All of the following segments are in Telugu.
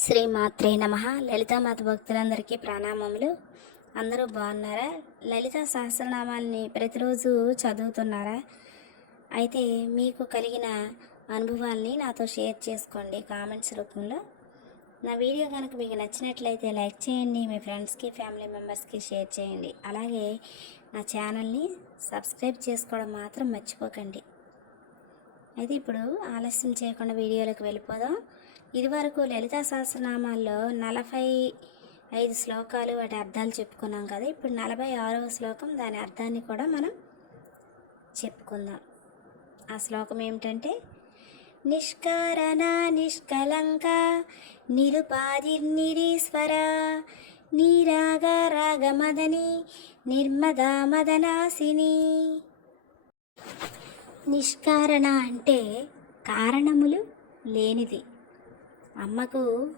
శ్రీ మాత్రే నమ. లలితామాత భక్తులందరికీ ప్రణామములు. అందరూ బాగున్నారా? లలిత సహస్రనామాల్ని ప్రతిరోజు చదువుతున్నారా? అయితే మీకు కలిగిన అనుభవాల్ని నాతో షేర్ చేసుకోండి కామెంట్స్ రూపంలో. నా వీడియో కనుక మీకు నచ్చినట్లయితే లైక్ చేయండి మీ ఫ్రెండ్స్కి ఫ్యామిలీ మెంబర్స్కి షేర్ చేయండి. అలాగే నా ఛానల్ని సబ్స్క్రైబ్ చేసుకోవడం మాత్రం మర్చిపోకండి. అయితే ఇప్పుడు ఆలస్యం చేయకుండా వీడియోలోకి వెళ్ళిపోదాం. ఇదివరకు లలితా సహస్రనామాల్లో నలభై ఐదు శ్లోకాలు వాటి అర్థాలు చెప్పుకున్నాం కదా ఇప్పుడు నలభై ఆరవ శ్లోకం దాని అర్థాన్ని కూడా మనం చెప్పుకుందాం. ఆ శ్లోకం ఏమిటంటే నిష్కారణ నిష్కలంక నిరుపాధిర్నిరీశ్వర నీరాగ రాగమదని నిర్మదా మదనాశిని నిష్కారణ అంటే కారణములు లేనిది. అమ్మకు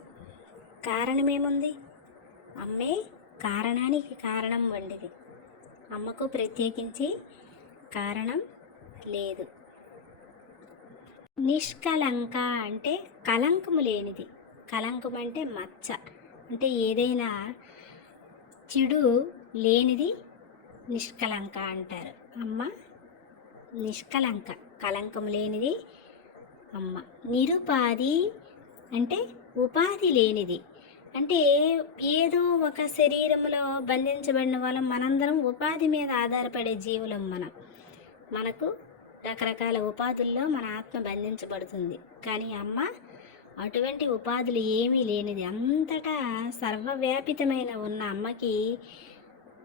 కారణమేముంది? అమ్మే కారణానికి కారణం వండిది అమ్మకు ప్రత్యేకించి కారణం లేదు. నిష్కలంక అంటే కలంకము లేనిది. కలంకం అంటే మచ్చ. అంటే ఏదైనా చెడు లేనిది నిష్కలంక అంటారు. అమ్మ నిష్కలంక కలంకం లేనిది అమ్మ. నిరుపాధి అంటే ఉపాధి లేనిది. అంటే ఏదో ఒక శరీరంలో బంధించబడిన వాళ్ళం మనందరం ఉపాధి మీద ఆధారపడే జీవులం మనం. మనకు రకరకాల ఉపాధుల్లో మన ఆత్మ బంధించబడుతుంది. కానీ అమ్మ అటువంటి ఉపాధులు ఏమీ లేనిది. అంతటా సర్వవ్యాపితమైన ఉన్న అమ్మకి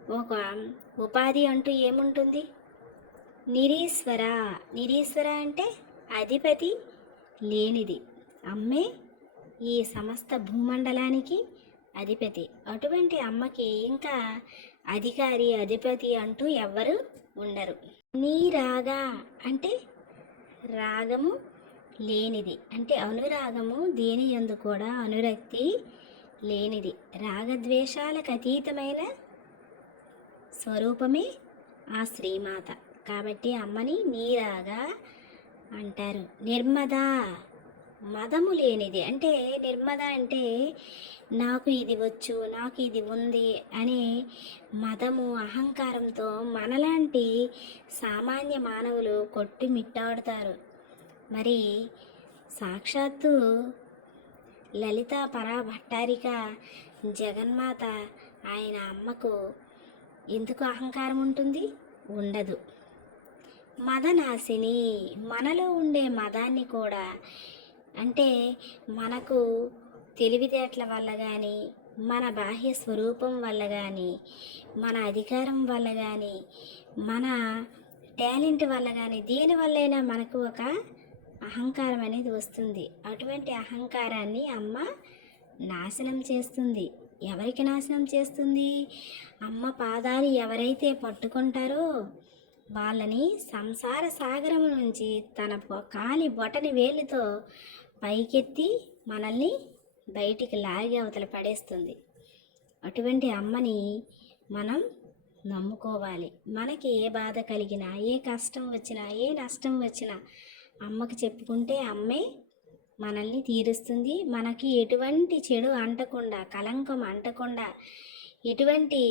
ఒక ఉపాధి అంటూ ఏముంటుంది? నిరీశ్వర. నిరీశ్వర అంటే అధిపతి లేనిది. అమ్మే ఈ సమస్త భూమండలానికి అధిపతి. అటువంటి అమ్మకి ఇంకా అధికారి అధిపతి అంటూ ఎవ్వరు ఉండరు. నీ రాగా అంటే రాగము లేనిది. అంటే అనురాగము దేని యందు కూడా? అనురక్తి లేనిది. రాగద్వేషాలకు అతీతమైన స్వరూపమే ఆ శ్రీమాత. కాబట్టి అమ్మని నీరాగా అంటారు. నిర్మద మదము లేనిది. అంటే నిర్మద అంటే నాకు ఇది వచ్చు నాకు ఇది ఉంది అనే మదము అహంకారంతో మనలాంటి సామాన్య మానవులు కొట్టి మిట్టాడుతారు. మరి సాక్షాత్తు లలిత పరా భట్టారిక జగన్మాత ఆయన అమ్మకు ఎందుకు అహంకారం ఉంటుంది? ఉండదు. మదనాశిని. మనలో ఉండే మదాన్ని కూడా అంటే మనకు తెలివితేటల వల్ల కానీ మన బాహ్య స్వరూపం వల్ల కానీ మన అధికారం వల్ల కానీ మన టాలెంట్ వల్ల కానీ దేనివల్లైనా మనకు ఒక అహంకారం అనేది వస్తుంది. అటువంటి అహంకారాన్ని అమ్మ నాశనం చేస్తుంది. ఎవరికి నాశనం చేస్తుంది? అమ్మ పాదాలు ఎవరైతే పట్టుకుంటారో వాళ్ళని సంసార సాగరం నుంచి తన పొ- కాలి బొటని వేలితో పైకెత్తి మనల్ని బయటికి లాగి అవతల పడేస్తుంది. అటువంటి అమ్మని మనం నమ్ముకోవాలి. మనకి ఏ బాధ కలిగినా ఏ కష్టం వచ్చినా ఏ నష్టం వచ్చినా అమ్మకి చెప్పుకుంటే అమ్మే మనల్ని తీరుస్తుంది. మనకి ఎటువంటి చెడు అంటకుండా కలంకం అంటకుండా ఎటువంటి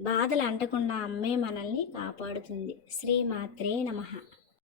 బాధలు అంటకుండా అమ్మే మనల్ని కాపాడుతుంది. శ్రీమాత్రే నమః.